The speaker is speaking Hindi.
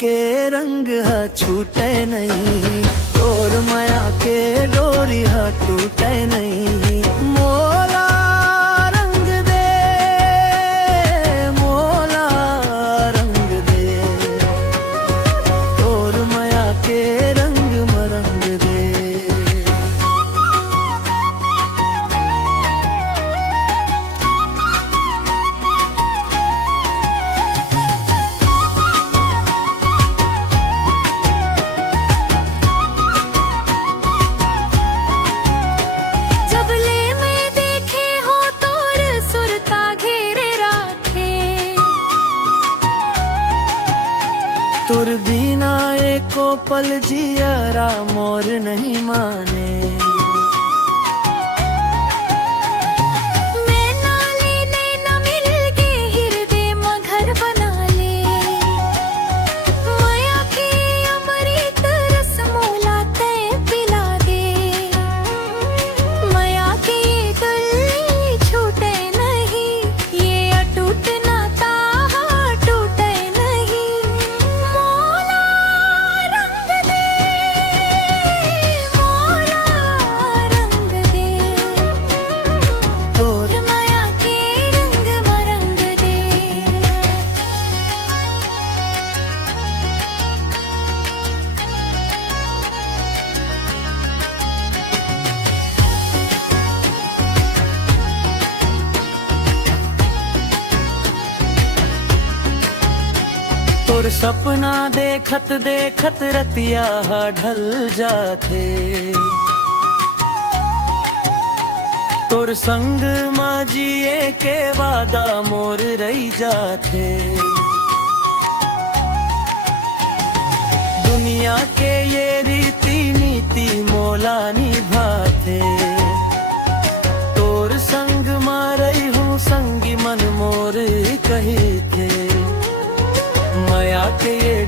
के रंग हा छूटे नहीं, तोर माया के डोरी हा टूटे नहीं। मोला रंग दे, मोला रंग दे, तोर माया के रंग मरंग दे। तुर बिना एको पल जियरा मोर नहीं माने। मैं नाले नैना मिल के हृदय में घर बना ले। माया के अमृत रस मोला तय पिला दे। माया के गले छूटे नहीं, ये अटूट नाता टूटे नहीं। तोर सपना देखत देखत रतिया ढल जाथे। तोर संग माँ जिए के वादा मोर रही जाथे। दुनिया के ये रीति नीति मोला निभाथे। तोर संग माँ रही हूँ संगी मन मोर कही थे। माया के ये